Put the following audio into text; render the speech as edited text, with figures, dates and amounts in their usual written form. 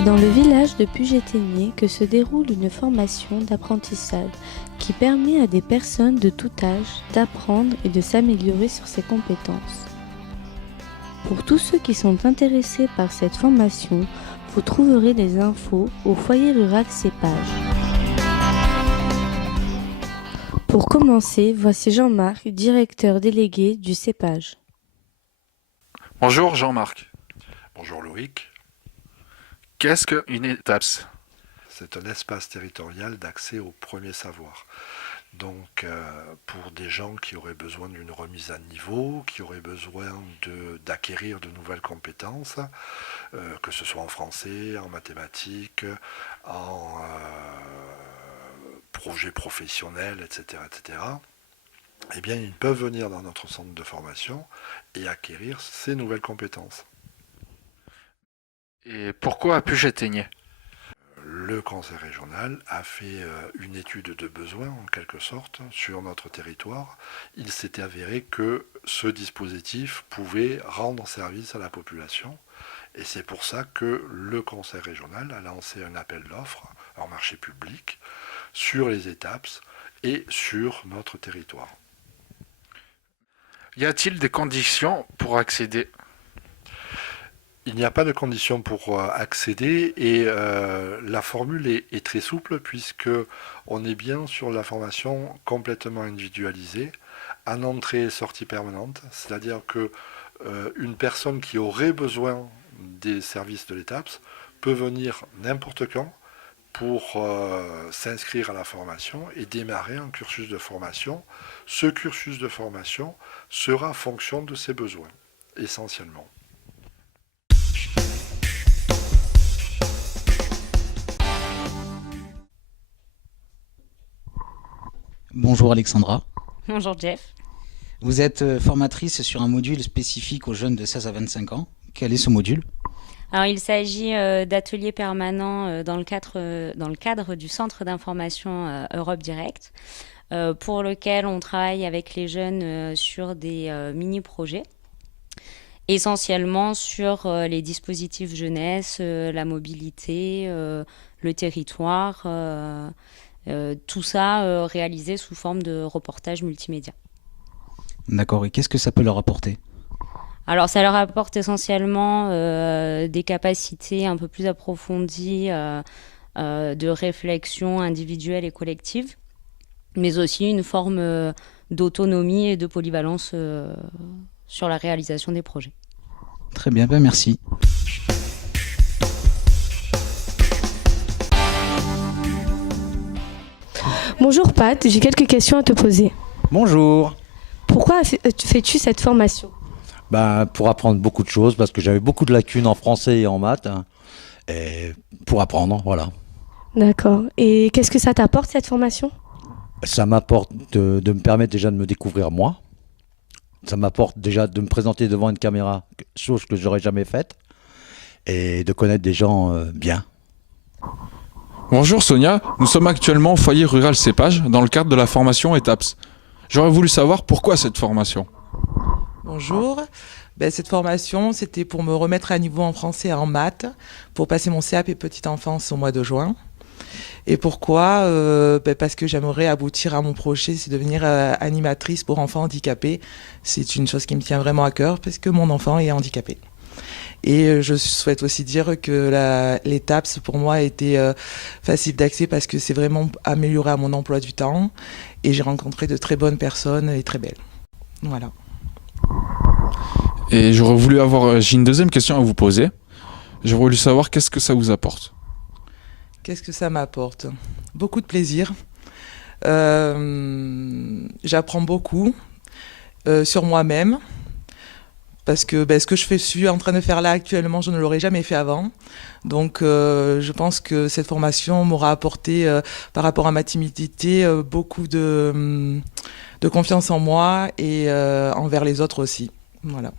C'est dans le village de Puget-Théniers que se déroule une formation d'apprentissage qui permet à des personnes de tout âge d'apprendre et de s'améliorer sur ses compétences. Pour tous ceux qui sont intéressés par cette formation, vous trouverez des infos au foyer rural Cépage. Pour commencer, voici Jean-Marc, directeur délégué du Cépage. Bonjour Jean-Marc. Bonjour Loïc. Qu'est-ce qu'une ETAPS? C'est un espace territorial d'accès au premier savoir. Donc pour des gens qui auraient besoin d'une remise à niveau, qui auraient besoin d'acquérir de nouvelles compétences, que ce soit en français, en mathématiques, en projets professionnels, etc., eh bien ils peuvent venir dans notre centre de formation et acquérir ces nouvelles compétences. Et pourquoi à Puget-Théniers? Le conseil régional a fait une étude de besoin, en quelque sorte, sur notre territoire. Il s'était avéré que ce dispositif pouvait rendre service à la population. Et c'est pour ça que le conseil régional a lancé un appel d'offres en marché public sur les ETAPS et sur notre territoire. Y a-t-il des conditions pour accéder? Il n'y a pas de conditions pour accéder et la formule est très souple puisque on est bien sur la formation complètement individualisée, en entrée et sortie permanente, c'est-à-dire que une personne qui aurait besoin des services de l'ETAPS peut venir n'importe quand pour s'inscrire à la formation et démarrer un cursus de formation. Ce cursus de formation sera en fonction de ses besoins, essentiellement. Bonjour Alexandra. Bonjour Jeff. Vous êtes formatrice sur un module spécifique aux jeunes de 16 à 25 ans. Quel est ce module? Alors il s'agit d'ateliers permanents dans le cadre du centre d'information Europe Direct, pour lequel on travaille avec les jeunes sur des mini-projets, essentiellement sur les dispositifs jeunesse, la mobilité, le territoire, tout ça réalisé sous forme de reportage multimédia. D'accord, et qu'est-ce que ça peut leur apporter? Alors ça leur apporte essentiellement des capacités un peu plus approfondies de réflexion individuelle et collective, mais aussi une forme d'autonomie et de polyvalence sur la réalisation des projets. Très bien, ben merci. Bonjour Pat, j'ai quelques questions à te poser. Bonjour. Pourquoi fais-tu cette formation? Pour apprendre beaucoup de choses, parce que j'avais beaucoup de lacunes en français et en maths. Et pour apprendre, voilà. D'accord. Et qu'est-ce que ça t'apporte cette formation? Ça m'apporte de me permettre déjà de me découvrir moi. Ça m'apporte déjà de me présenter devant une caméra, chose que je n'aurais jamais faite. Et de connaître des gens bien. Bonjour Sonia, nous sommes actuellement au foyer rural Cépage dans le cadre de la formation ETAPS. J'aurais voulu savoir pourquoi cette formation. Bonjour, cette formation c'était pour me remettre à niveau en français et en maths, pour passer mon CAP et petite enfance au mois de juin. Et pourquoi parce que j'aimerais aboutir à mon projet, c'est devenir animatrice pour enfants handicapés. C'est une chose qui me tient vraiment à cœur parce que mon enfant est handicapé. Et je souhaite aussi dire que l'ETAPS pour moi a été facile d'accès parce que c'est vraiment amélioré à mon emploi du temps et j'ai rencontré de très bonnes personnes et très belles. Voilà. Et j'ai une deuxième question à vous poser. J'aurais voulu savoir qu'est-ce que ça vous apporte. Qu'est-ce que ça m'apporte? Beaucoup de plaisir. J'apprends beaucoup sur moi-même. Parce que ce que je suis en train de faire là actuellement, je ne l'aurais jamais fait avant. Donc je pense que cette formation m'aura apporté, par rapport à ma timidité, beaucoup de confiance en moi et envers les autres aussi. Voilà.